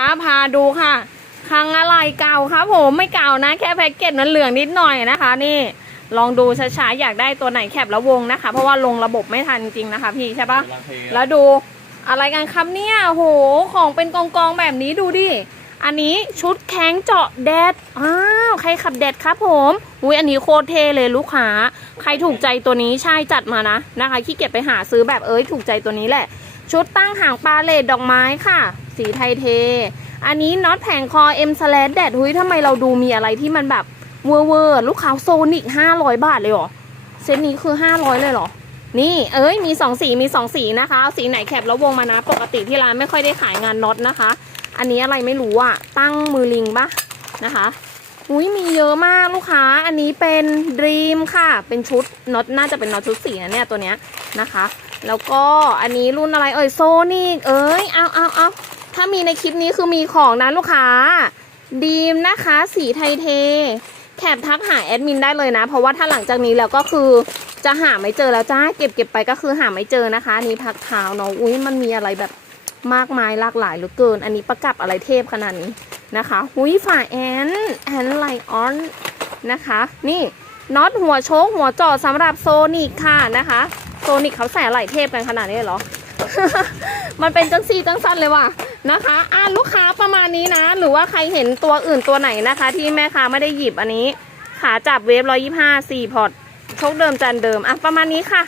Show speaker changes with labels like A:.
A: อาพาดูค่ะ ครั้งอะไรเก่าครับผมไม่เก่านะ แค่แพ็กเกจนั้นเหลืองนิดหน่อยนะคะ นี่ลองดูช้าๆอยากได้ตัวไหนแคปแล้ววงนะคะ เพราะว่าลงระบบไม่ทันจริงๆนะคะ พี่ใช่ปะ
B: กำลังเท
A: แล้วดูอะไรกันครับเนี่ยโหของเป็นกองๆแบบนี้ดูดิอันนี้ชุดแข้งเจาะแดดอ้าวใครขับแดดครับผมอุ้ยอันนี้โคตรเท่เลยลูกค้า ใครถูกใจตัวนี้ใช่จัดมานะนะคะขี้เกียจไปหาซื้อแบบเอ้ยถูกใจตัวนี้แหละ ชุดตั้งหางปลาเลดดอกไม้ค่ะ สีไทยเท อันนี้น็อตแผงคอเอ็มสแลดแดดหุ้ยทำไมเราดูมีอะไรที่มันแบบเวอร์เวอร์ลูกค้าโซนิกห้าร้อยบาทเลยเหรอ เซตนี้คือห้าร้อยเลยเหรอ นี่เอ้ยมีสองสีมีสองสีนะคะเอาสีไหนแคปแล้ววงมานะ ปกติที่ร้านไม่ค่อยได้ขายงานน็อตนะคะ อันนี้อะไรไม่รู้อะตั้งมือลิงปะนะคะอุ้ยมีเยอะมากลูกค้า อันนี้เป็นดรีมค่ะ เป็นชุดน็อตน่าจะเป็นน็อตชุดสีนะเนี่ยตัวเนี้ยนะคะ แล้วก็อันนี้รุ่นอะไรเอ่ยโซนิกเอ้ยเอาเอาเอา ถ้ามีในคลิปนี้คือมีของนะลูกค้า ดีมนะคะสีไทยเท แคปทักหาแอดมินได้เลยนะ เพราะว่าถ้าหลังจากนี้แล้วก็คือจะหาไม่เจอแล้วจ้าเก็บเก็บไปก็คือหาไม่เจอนะคะนนี้พักเท้าเนาะอุ้ยมันมีอะไรแบบมากมายหลากหลายเหลือเกิน อันนี้ประกับอะไรเทพขนาดนี้นะคะอุ้ยฝ่าแอนแอนไลออนนะคะ นี่น็อตหัวโชกหัวจอดสำหรับโซนิกค่ะนะคะโซนิกเขาใส่อะไรเทพกันขนาดนี้เหรอ มันเป็นจังซีจังสั้นเลยว่ะ นะคะอ่าลูกค้าประมาณนี้นะ หรือว่าใครเห็นตัวอื่นตัวไหนนะคะ ที่แม่ค้าไม่ได้หยิบอันนี้ ขาจับเวฟร้อยยี่ห้าสี่พอร์ตโชคเดิมจานเดิมอะประมาณนี้ค่ะ